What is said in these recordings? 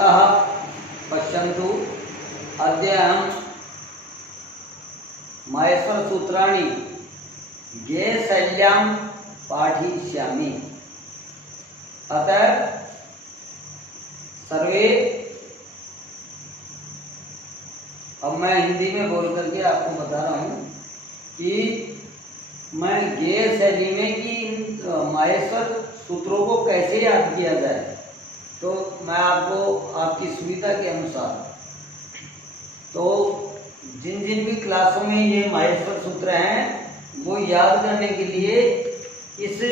अतः पश्यन्तु अद्य अहं माहेश्वर सूत्राणि गेयशैल्यां पाठयिष्यामि। अतः सर्वे, अब मैं हिंदी में बोल करके आपको बता रहा हूँ कि मैं गेय शैली में कि माहेश्वर सूत्रों को कैसे याद किया जाए। तो मैं आपको आपकी सुविधा के अनुसार, तो जिन जिन भी क्लासों में ये माहेश्वर सूत्र हैं वो याद करने के लिए इस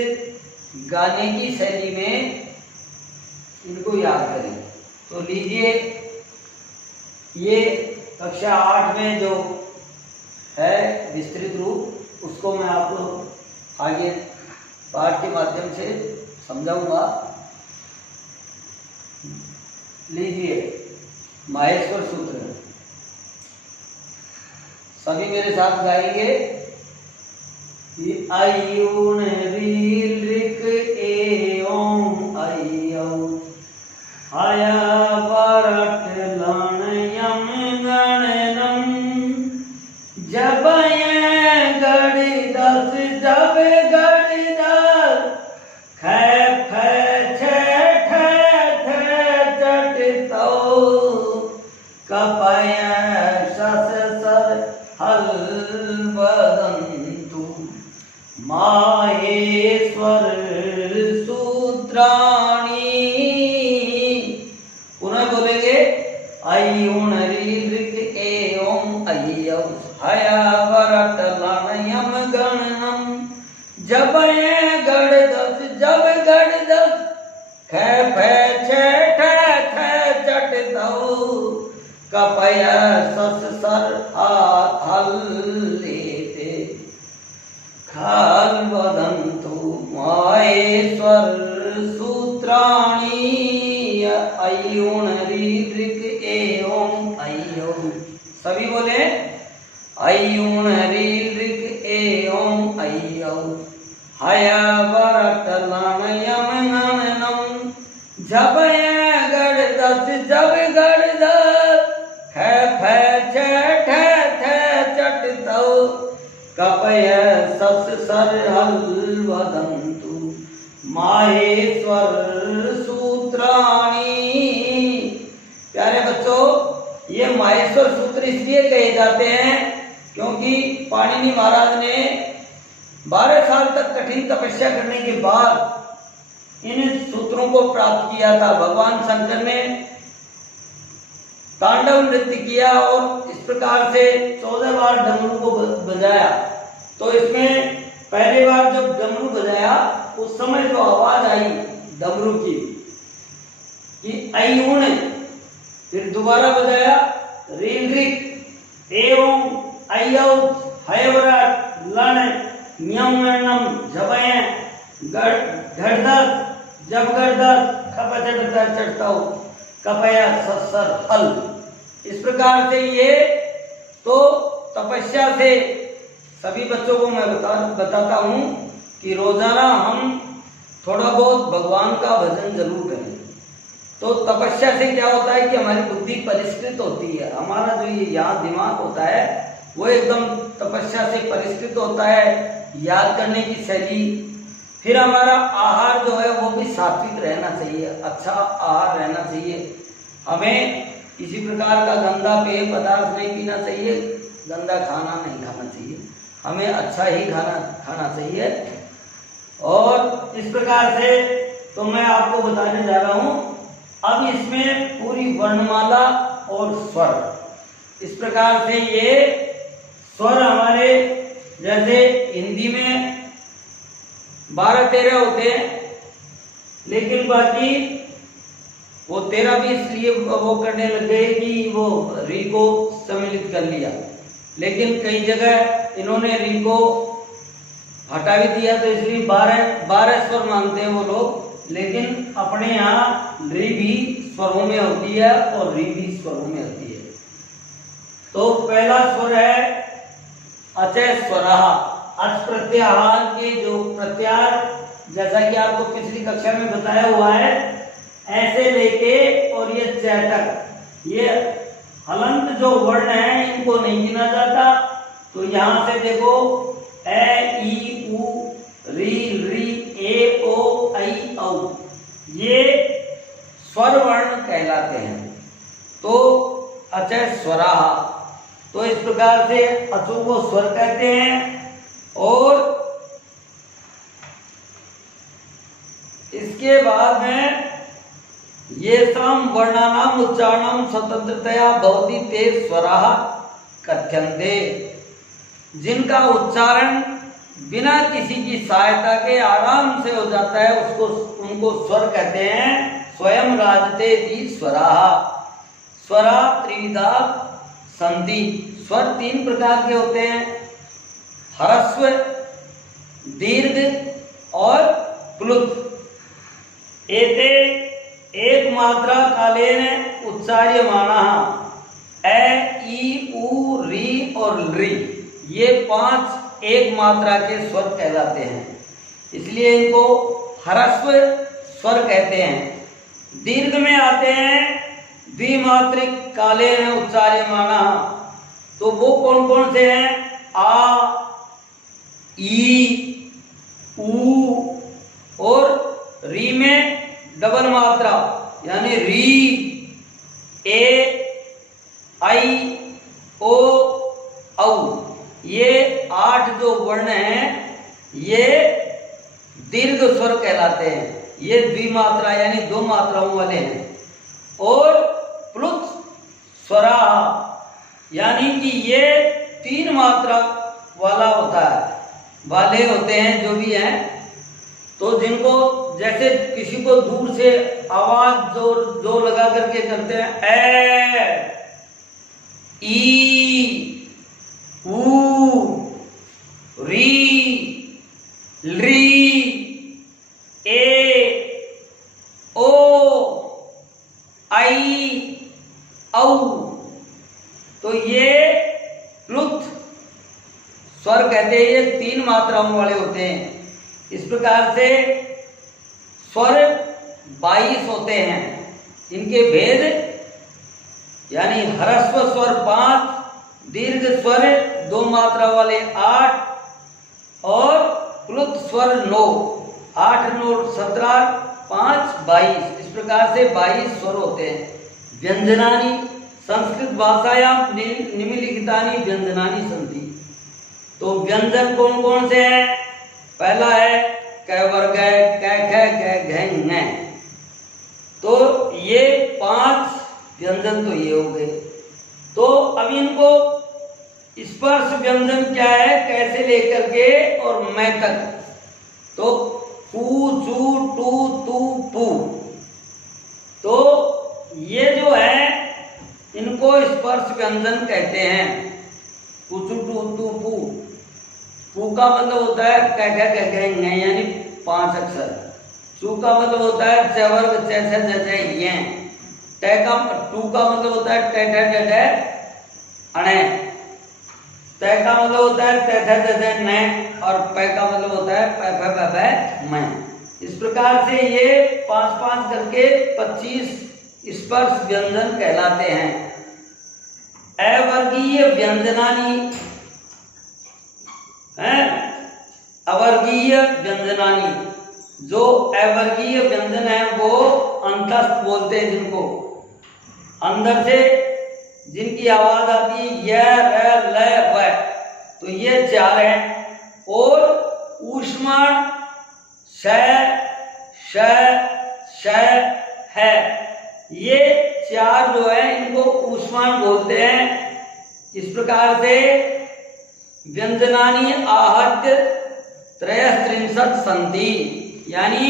गाने की शैली में इनको याद करें। तो लीजिए, ये कक्षा 8 में जो है विस्तृत रूप, उसको मैं आपको आगे पाठ के माध्यम से समझाऊंगा। लीजिए, माहेश्वर सूत्र सभी मेरे साथ गाएंगे। अयूण रील ऋक ए ओम अयौ हया वरट लण यम गणनम जब गण दस जब गण दस ख फ छ ठ थ चट तौ कपय शस सर हल वदन्तु माहेश्वर सूत्राणि। पुनः बोलेंगे, अयूण रील ऋक ए ओम अयौ हया वरट लण यम गणनम जब गण दस जब गण दस ख फ छ ठ थ चट तौ कपय सस सर हल लेते खाल वदन्तु माहेश्वर सूत्राणि। अयूण रील ऋक ए ओम अयौ, सभी बोले, अयूण रील ऋक ए ओम अयौ हया वरट लण यम गणनम जब गण दस जब गण दस ख फ छ ठ थ चट तौ कपय सस सर हल वदन्तु माहेश्वर सूत्राणि। प्यारे बच्चों, ये माहेश्वर सूत्र इसलिए कहे जाते हैं क्योंकि पाणिनि महाराज ने 12 साल तक कठिन तपस्या करने के बाद इन सूत्रों को प्राप्त किया था। भगवान शंकर ने तांडव नृत्य किया और इस प्रकार से 14 बार डमरू को बजाया। तो इसमें पहली बार जब डमरू बजाया उस समय जो आवाज आई डमरू की कि अयूण, फिर दोबारा बजाया रील ऋक एवं अयौ हयवरट लण यम गणनम जबय घड़दस जब घड़दस खपचट चढ़ता कपया सत्सर हल। इस प्रकार से ये तो तपस्या से सभी बच्चों को मैं बताता हूँ कि रोजाना हम थोड़ा बहुत भगवान का भजन जरूर करें। तो तपस्या से क्या होता है कि हमारी बुद्धि परिष्कृत होती है। हमारा जो ये यहाँ दिमाग होता है वो एकदम तपस्या से परिष्कृत होता है, याद करने की शैली। फिर हमारा आहार जो है वो भी सात्विक रहना चाहिए, अच्छा आहार रहना चाहिए। हमें किसी प्रकार का गंदा पेय पदार्थ नहीं पीना चाहिए, गंदा खाना नहीं खाना चाहिए, हमें अच्छा ही खाना चाहिए। और इस प्रकार से तो मैं आपको बताने जा रहा हूँ। अब इसमें पूरी वर्णमाला और स्वर, इस प्रकार से ये स्वर हमारे जैसे हिंदी में 12-13 होते हैं, लेकिन बाकी वो 13 भी इसलिए वो करने लग गए कि वो री को सम्मिलित कर लिया। लेकिन कई जगह इन्होंने री को हटा भी दिया, तो इसलिए 12 स्वर मानते हैं वो लोग। लेकिन अपने यहाँ री भी स्वरों में होती है और री भी स्वरों में होती है। तो पहला स्वर है अचय स्वरः। अच प्रत्याहार के जो प्रत्याहार, जैसा कि आपको पिछली कक्षा में बताया हुआ है, ऐसे लेके और ये च चैतक। ये हलंत जो वर्ण है इनको नहीं गिना जाता। तो यहां से देखो ए ई उ री री ए ओ ऐ औ, ये स्वर वर्ण कहलाते हैं। तो अचय स्वराहा, तो इस प्रकार से अचों को स्वर कहते हैं। और इसके बाद में ये साम वर्णानाम उच्चारणम स्वतंत्रतया भवति ते स्वराः कथ्यन्ते, जिनका उच्चारण बिना किसी की सहायता के आराम से हो जाता है उसको उनको स्वर कहते हैं। स्वयं राजते ती स्वराः। स्वरा त्रिविधा संति, स्वर 3 प्रकार के होते हैं, ह्रस्व, दीर्घ और प्लुत। एते एक मात्रा कालेन उच्चार्यमाणाः ए ई उ री और री, ये 5 एक मात्रा के स्वर कहलाते हैं, इसलिए इनको ह्रस्व स्वर कहते हैं। दीर्घ में आते हैं द्विमात्रिक कालेन उच्चार्यमाणाः, तो वो कौन कौन से हैं? आ, ई, ऊ और री में डबल मात्रा यानी री, ए, आई, ओ, औ, ये 8 जो वर्ण हैं ये दीर्घ स्वर कहलाते हैं। ये द्विमात्रा यानी 2 मात्राओं वाले हैं। और प्लुत स्वराः, यानी कि ये 3 मात्रा वाला होता है, वाले होते हैं जो भी हैं। तो जिनको जैसे किसी को दूर से आवाज जोर लगा करके करते हैं, ए, ई, ऊ, री, ली, ए, ओ, आई, औ, तो ये प्लुत स्वर कहते हैं। ये 3 मात्राओं वाले होते हैं। इस प्रकार से स्वर 22 होते हैं। इनके भेद यानी ह्रस्व स्वर 5, दीर्घ स्वर 2 मात्रा वाले 8 और प्लुत स्वर 9। 8 9 17, 5 22, इस प्रकार से 22 स्वर होते हैं। व्यंजनानि संस्कृत भाषायां निम्नलिखितानि व्यंजनानि सन्ति। तो व्यंजन कौन कौन से हैं? पहला है क वर्ग क ख ग घ ङ। तो ये 5 व्यंजन तो ये हो गए। तो अब इनको स्पर्श व्यंजन क्या है, कैसे लेकर के और मैं तक। तो पू चू टू तू पू, तो ये जो है इनको स्पर्श व्यंजन कहते हैं। पू चू टू तू पू, पू का मतलब होता है क ख ग घ ङ यानी 5 अक्षर। चू का मतलब होता है च वर्ग च छ ज झ य। ट का टू का मतलब होता है ट ठ ड ढ अणे। त का मतलब होता है त थ ज झ न और प का मतलब होता है प फ ब भ म। इस प्रकार से ये 5-5 करके 25 स्पर्श व्यंजन कहलाते हैं। अवर्गीय व्यंजनानि हैं, अवर्गीय व्यंजनानि। जो अवर्गीय व्यंजन है वो अंतस्थ बोलते हैं, जिनको अंदर से जिनकी आवाज आती है य र ल व, तो ये 4 हैं। और ऊष्माण श श श है, ये 4 जो है इनको ऊष्माण बोलते हैं। इस प्रकार से व्यंजनानि आहत्य 33 सन्ति, यानी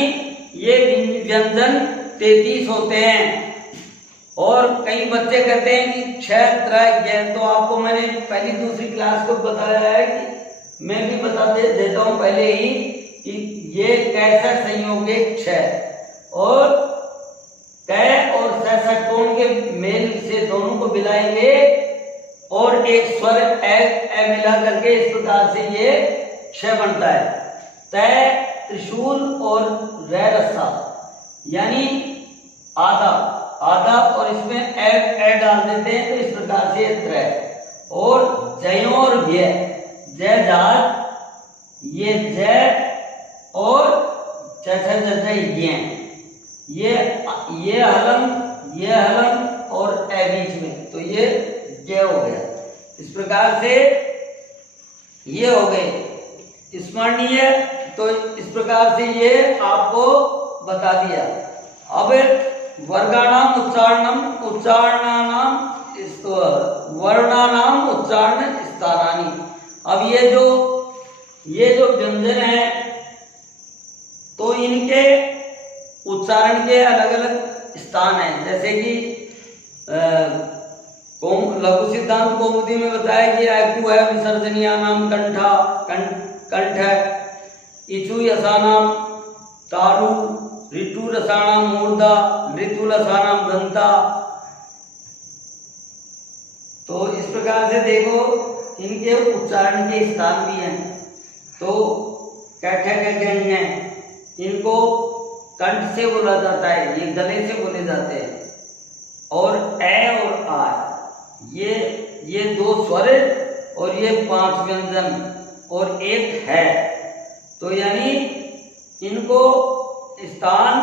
ये व्यंजन 33 होते हैं। और कई बच्चे कहते हैं कि 6 3 तो आपको मैंने पहली दूसरी क्लास को बताया है कि मैं भी बता देता हूं पहले ही कि ये कैसा संयोगिक 6 और कै और षटकोण के मेल से दोनों को मिलाएंगे और एक स्वर ए मिला करके इस प्रकार से ये 6 बनता है। तय, त्रिशूल और रै रस्सा, यानी आधा आधा और और इसमें ए डाल देते हैं, तो इस प्रकार से त्र। और जय और व्य, जय जात, ये जय और ये हलन और ए बीच में, तो ये जय हो गया। इस प्रकार से ये हो गए स्मरणीय। तो इस प्रकार से ये आपको बता दिया। अब वर्गाणाम उच्चारणानाम वर्णानाम उच्चारण स्थानानि। अब ये जो व्यंजन है, तो इनके उच्चारण के अलग अलग स्थान हैं। जैसे कि लघु सिद्धांत कौमुदी में बताया कि ऐकु है विसर्जनीय नाम कंठ है, इचु यसानाम तारु, ऋतु रसानाम मूर्धा, ऋतु रसानाम दंता। तो इस प्रकार से देखो इनके उच्चारण के स्थान भी हैं। तो इनको कंठ से बोला जाता है, ये गले से बोले जाते हैं। और ए और आ, ये दो स्वर और ये 5 व्यंजन और एक है। तो यानी इनको स्थान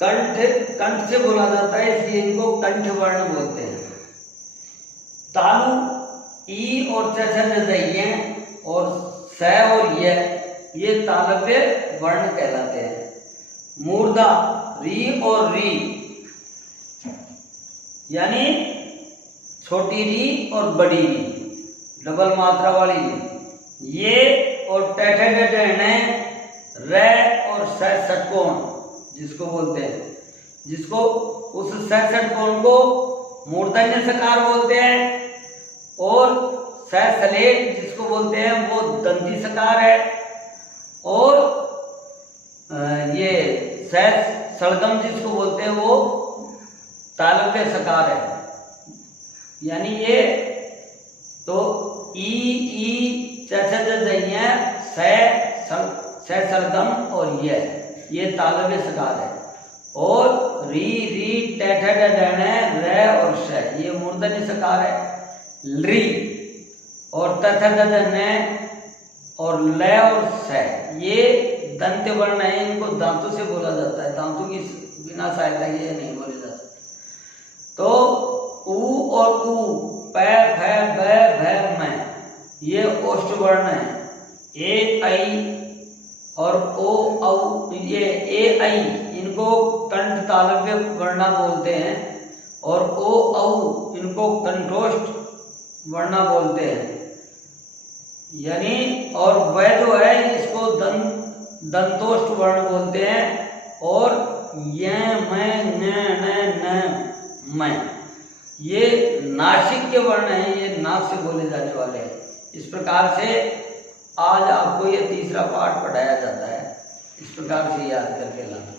कंठ से बोला जाता है, इसलिए इनको कंठ वर्ण बोलते हैं। तालु ई और च और स और ये तालव्य वर्ण कहलाते हैं। मूर्धा री और री, यानी छोटी री और बड़ी री, डबल मात्रा वाली री। ये और र और षटकोण जिसको बोलते हैं, जिसको उस षटकोण को मूर्धन्य सकार बोलते हैं। और सलेट जिसको बोलते हैं वो दंती सकार है। और ये सड़गम जिसको बोलते हैं वो तालव्य सकार है। यानी ये तो ई सड़गम और ये तालव्य सकार है। और री र और श ये मूर्धन्य सकार है। री और न और ल और स ये दंत्य वर्ण है, इनको दांतों से बोला जाता है, दांतों की बिना सहायता ये नहीं बोले जाते। तो उ और उ, प फ ब भ म ये ओष्ठ वर्ण है। ए ऐ और ओ औ, ये ए ऐ इनको कंठ तालव्य वर्ण बोलते हैं। और ओ औ इनको कंठोष्ठ वर्ण बोलते हैं। यानी और वह जो है इसको दंतोष्ठ वर्ण बोलते हैं। और य म न ये नासिक के वर्ण हैं, ये नाक से बोले जाने वाले हैं। इस प्रकार से आज आपको ये तीसरा पाठ पढ़ाया जाता है। इस प्रकार से याद करके लाना।